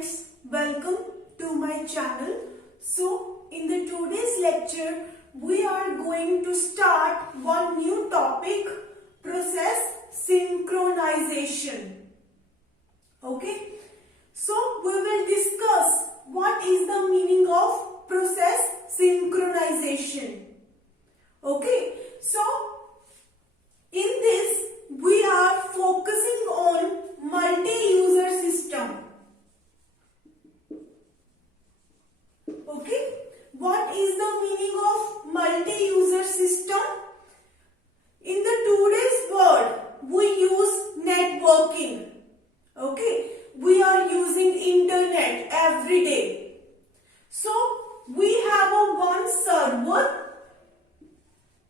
friends, welcome to my channel. So in the today's lecture we are going to start one new topic, process synchronization. Okay, so we will discuss what is the meaning of process synchronization. Okay, so in this we are focusing on multi-user system. Okay, what is the meaning of multi-user system? In the today's world, we use networking. Okay, we are using internet every day. So we have one server.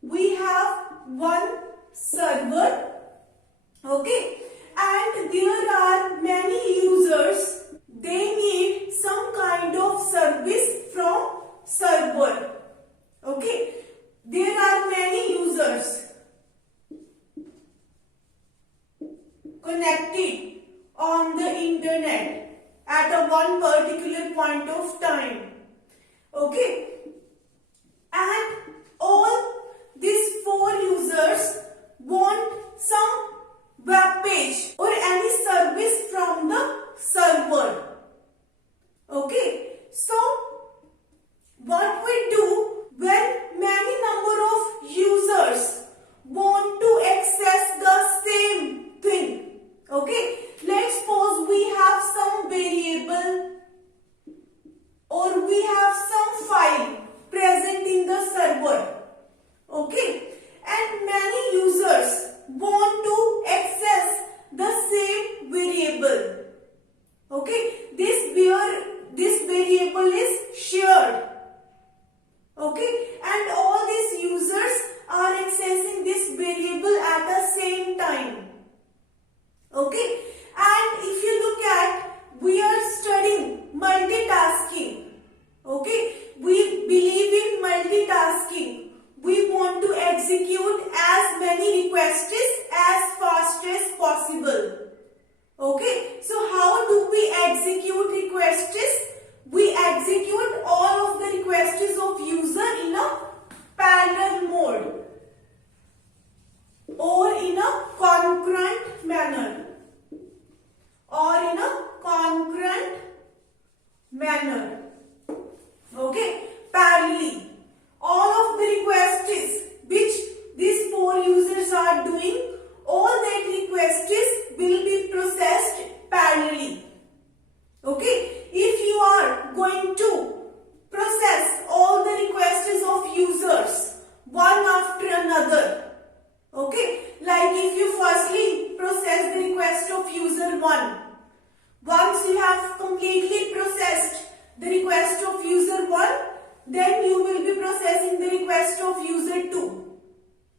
We have one server. Okay, and there are many users. They need some kind of service from server. Okay, there are many users connected on the internet at a one particular point of time. Okay, and all these four users want some web page or any service from the server. Okay, so what we do when many number of users want to access the same thing. Okay, let's suppose we have some variable or we have some file present in the server. Okay, and many users want to access the same variable. Okay, this variable is shared. Okay, and all these users are accessing this variable at the same time. Okay, and if you look at, we are studying multitasking. Okay, we believe in multitasking. We want to execute as many requests as fast as possible. Okay, so how do we execute requests? We execute all of the requests of user in a parallel mode or in a concurrent manner Okay, parallelly. All of the requests which these four users are doing, all that requests will be processed parallelly. Okay, if you are going to process all the requests of users one after another, okay, like if you firstly process the request of user 1, once you have completely processed the request of user 1, then you will be processing the request of user 2.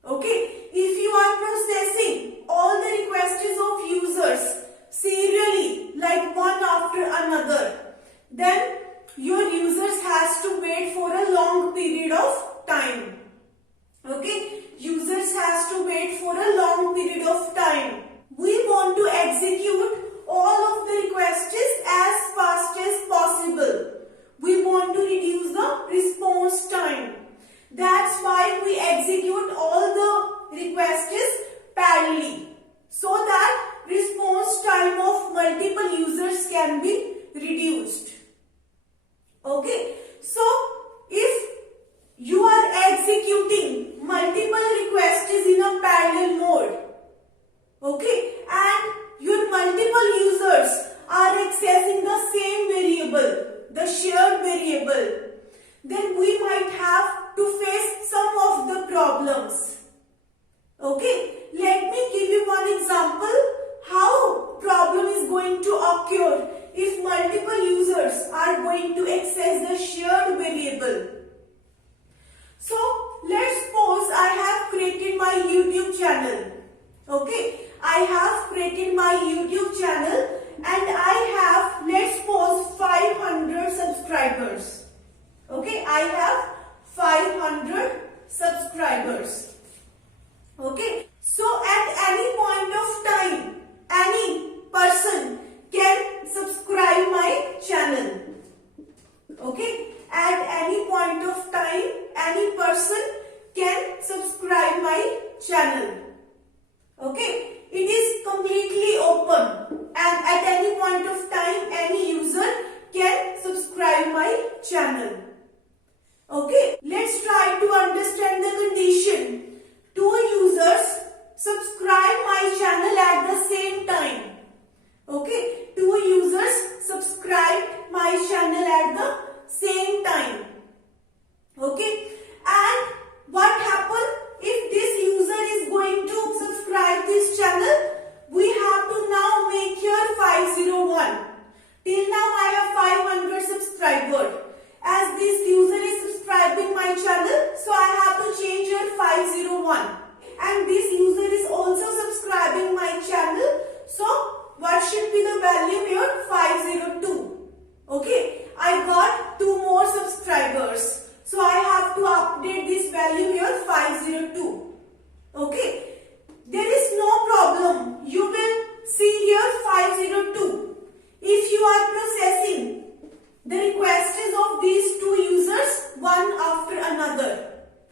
Okay, if you are processing all the requests of users serially, like one after another, then your users has to wait for a long period of time. Okay, users has to wait for a long period of time. We want to execute all of the requests as fast as possible. We want to reduce the response time. That's why we execute all the requests parallelly, so that response time of multiple users can be reduced. Okay, so if you are executing multiple requests in a parallel mode, okay, and your multiple users are accessing the same variable, the shared variable, then we might have to face some of the problems. Okay, let me give you one example how problem is going to occur if multiple users are going to access the shared variable. So let's suppose I have created my YouTube channel. Okay, I have created my YouTube channel and I have, let's suppose, 500 subscribers. Okay, I have 500 subscribers. Okay, so at any point of time, any person can subscribe my channel. channel. Okay, let's try to understand the condition. Two users subscribe my channel at the same time. Okay, two users subscribed my channel at the same time. Okay, and what happen if this user is going to subscribe this channel? We have to now make here 501. Till now I have 500 subscribers. As this user is subscribing my channel, so I have to change here 501. And this user is also subscribing my channel, so what should be the value here? 502. Okay, I got two more subscribers, so I have to update this value here 502. Okay, there is no problem. You will see here 502. If you are processing the requests of these two users one after another.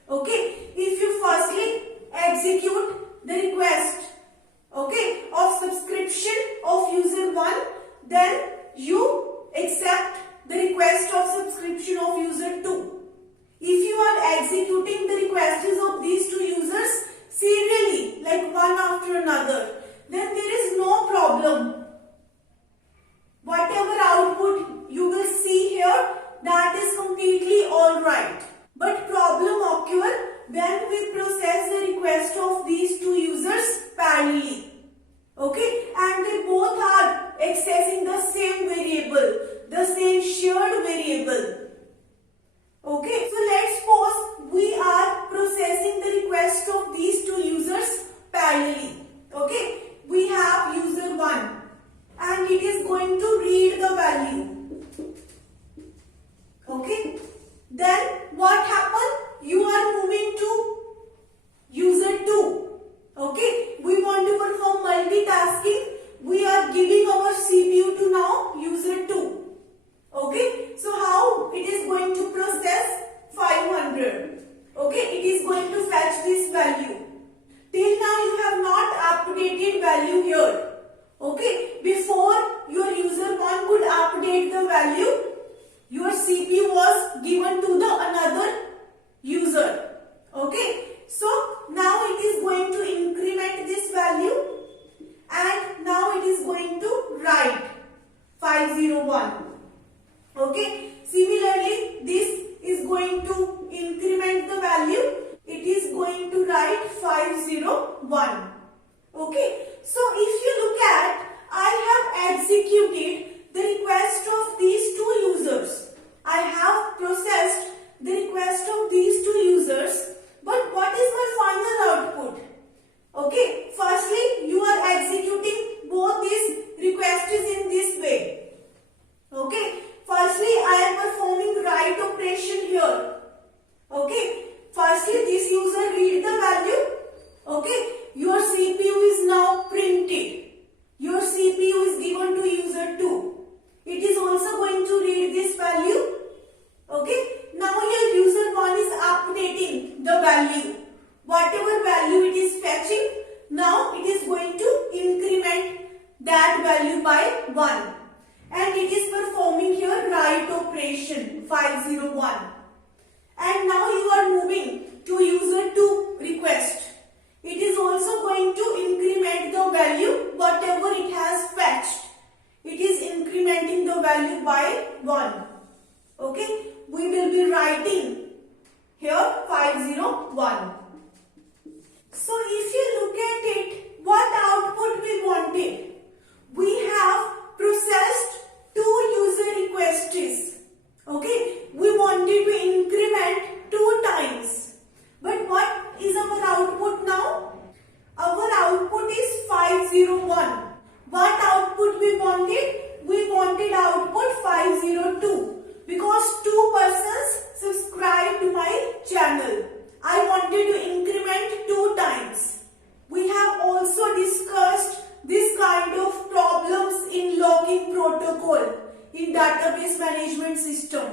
Okay, if you firstly execute the request, okay, of subscription of user 1, then you accept the request of subscription of user 2. If you are executing the requests of these two users serially, like one after another, then there is no problem. Whatever output you will see here, that is completely alright. But problem occur when we process the request of these two users parallelly. Okay, and they both are accessing the same variable, the same shared variable. Okay, so let's suppose we are processing the request of these two users parallelly. Okay, we have user 1 and it is going to read the value. Okay, then what happened? You are moving to user 2. Okay, we want to perform multitasking. We are giving our CPU to now user 2. Okay, so how it is going to process 500? Okay, it is going to fetch this value. Till now you have not updated value here. Okay, before your user 1 could update the value, your CPU was given to the another user. Okay, so now it is going to increment this value and now it is going to write 501. Okay, similarly this is going to increment the value. It is going to write 501. Okay, so if you look at, I have executed the request of these two users. I have processed the request of these two users, but what is my final output? Okay, firstly you are executing both these requests in this way. Okay, firstly I am performing write operation here. Okay, firstly this user read the value. Okay, your CPU is now printed. Your CPU is given to user 2. It is also going to read this value. Okay, now your user 1 is updating the value. Whatever value it is fetching, now it is going to increment that value by 1. And it is performing here write operation 501. And now you are moving to user 2 request. It is also going to increment the value whatever it has fetched. It is incrementing the value by 1. Okay, we will be writing here 501. So if you look at it, what output we wanted? We have processed two user requests. Okay, we wanted to increment 2 times. But what is our output now? Our output is 501. What output we wanted? We wanted output 502 because 2 persons subscribed to my channel. I wanted to increment 2 times. We have also discussed this kind of problems in logging protocol in database management system.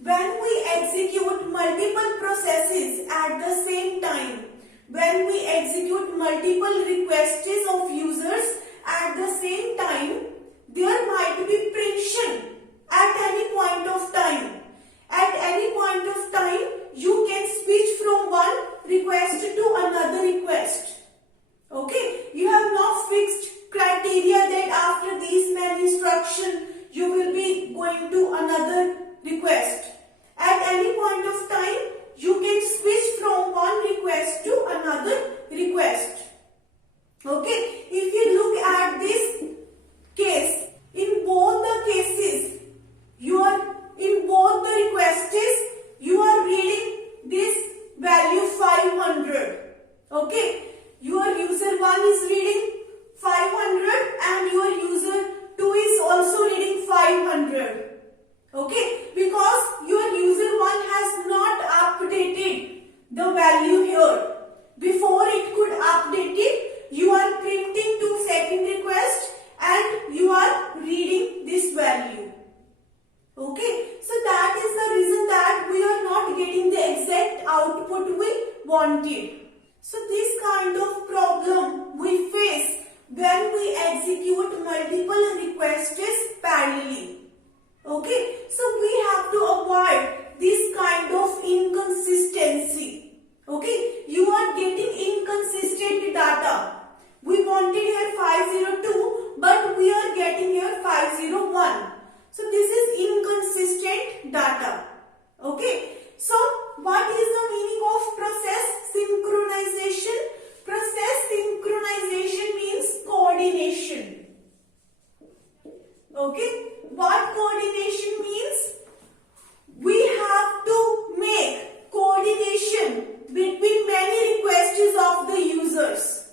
When we execute multiple processes at the same time, when we execute multiple requests of users at the same time, there might be friction at any point of time. going to another request. At any point of time, you can switch from one request to another request. Okay, if you look at this case, in both the cases, in both the requests, you are reading this value 500. Okay, your user 1 is reading 500 and your user 2 is also reading 500. Okay, because your user 1 has not updated the value here. Before it could update it, you are printing to second request and you are reading this value. Okay, so that is the reason that we are not getting the exact output we wanted. So this kind of problem we face when we execute multiple requests parallelly. Okay, so we have to avoid this kind of inconsistency. Okay, you are getting inconsistent data. We wanted here 502, but we are getting here 501. So this is inconsistent data. Okay, so what is the meaning of process synchronization? Process synchronization means coordination. Okay, what coordination means? We have to make coordination between many requests of the users.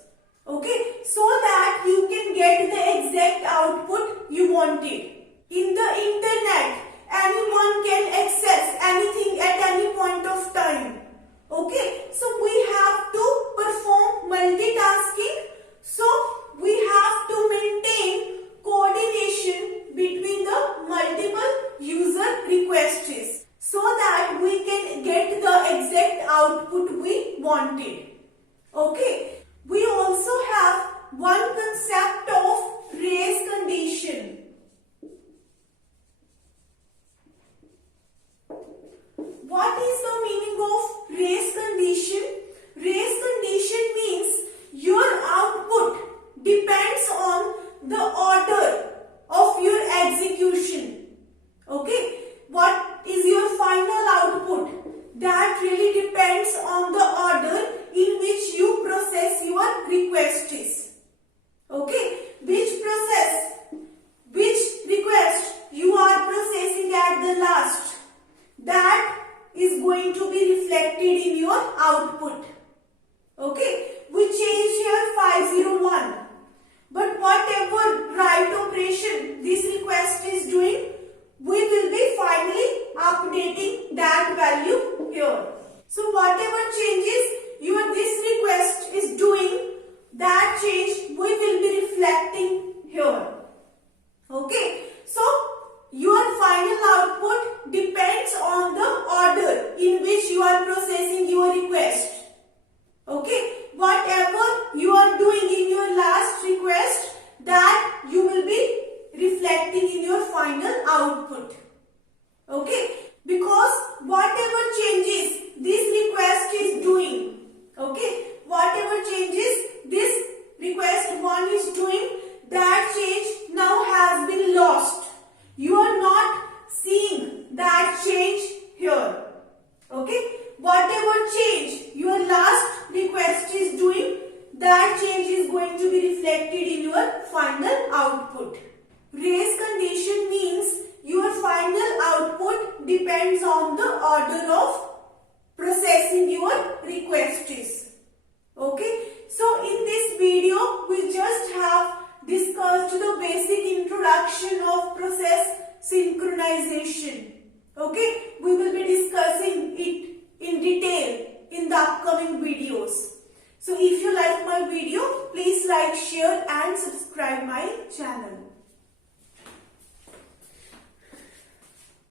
Okay, so that you can get the exact output you wanted. In the internet, anyone can access anything at any point of time. Okay, so we have to perform multitasking. So we have to maintain coordination between the multiple user requests so that we can get the exact output we wanted. Okay, we also have one concept of race condition. What is the meaning of race condition? Race condition means your output depends on the order of your execution. Okay, what is your final output? That really depends on the order in which you process your requests. Okay, which request you are processing at the last, that is going to be reflected in your output. Okay, we change here 501, but whatever write operation this request is doing, we will be finally updating that value here. So whatever changes this request is doing, that change we will be reflecting here. Okay, so your final output depends on the order in which you are processing your request. Okay, whatever you are doing in your last request, that you will be reflecting in your final output. Okay, because whatever changes this request is doing, okay, whatever changes this request 1 is doing, that change now has been lost. You are not seeing that change here. Okay, whatever change your last request is doing, that change is going to be reflected in your final output. Race condition means your final output depends on the order of processing your requests. Okay, so in this video we just have discussed the basic introduction of process synchronization. Okay, we will be discussing it in detail in the upcoming videos. So if you like my video, please like, share and subscribe my channel.